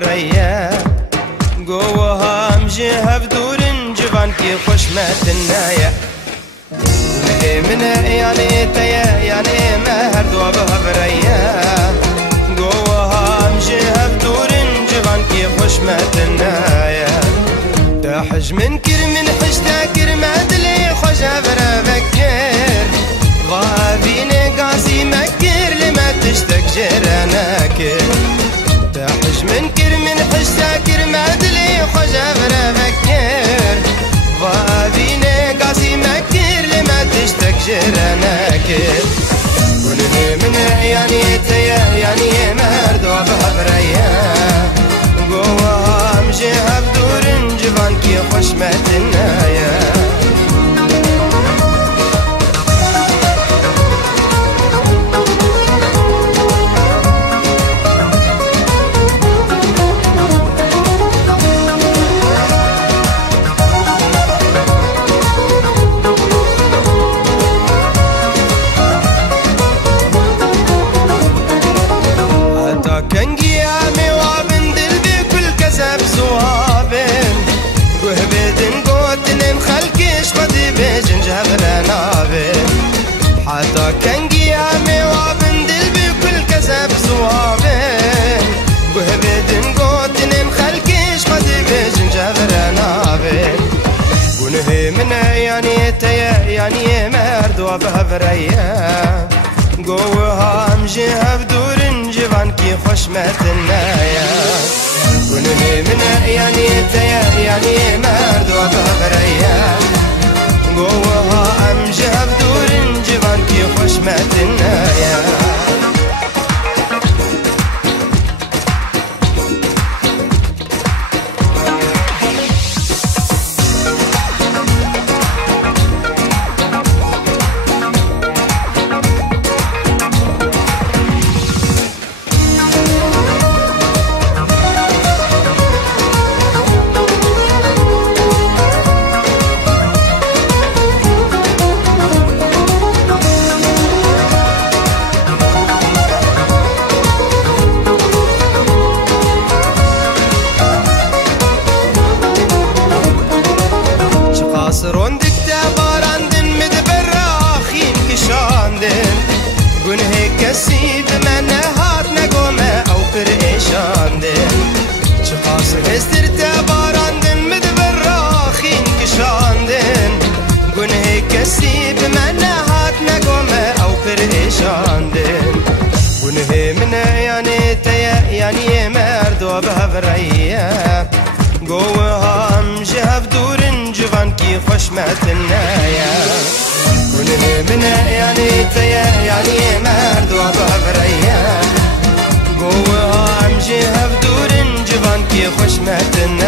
هفريا قوها مجيها بدور جبان كي خشمة النايا من يعني تيا يعني مهر دواب هفريا قوها مجيها بدور جبان كي خشمة النايا تحج من كرم حجتا كرمات لي خوش هفرا فكر غابيني قاسي مكر لما تشتك جراناكر تحج من كرم حجتا كرمات لي خوش هفرا فكر غابيني قاسي مكر لما تشتك جراناكر كله من يعني تيا يعني مردو بهبريا قوها مجيها بدور جبان كي خشمة النايا كان قيامي وابن دل بكل كسب صوابن وهبدن قوتن مخلكش بدي بيجن جهبنا نابن حتى كان قيامي وابن دل بكل كسب صوابن وهبدن قوتن مخلكش بدي بيجن جهبنا نابن ونهي من يعني تيا يعني مرد وبهبريا قوها مجيها بدور جبان كي خشمة النايا ونهي من يعني تيا يعني مرد وبهبريا قوها مجيها بدور جبان كي خشمة النايا قاصرون دكتا باراندن مدبراخين كشاندن قن هيك السيب منا هات نقومة أو فرقشاندن قاصر هسترتا باراندن مدبراخين كشاندن قن هيك السيب منا هات نقومة أو فرقشاندن قن هي من يعني تيا يعني مرد وبهبريا قوها مجيها بدور جبان كي خشمة النايا كله من يعني تيا يعني مرد وبهبريا قوها مجيها بدور جبان كي خشمة النايا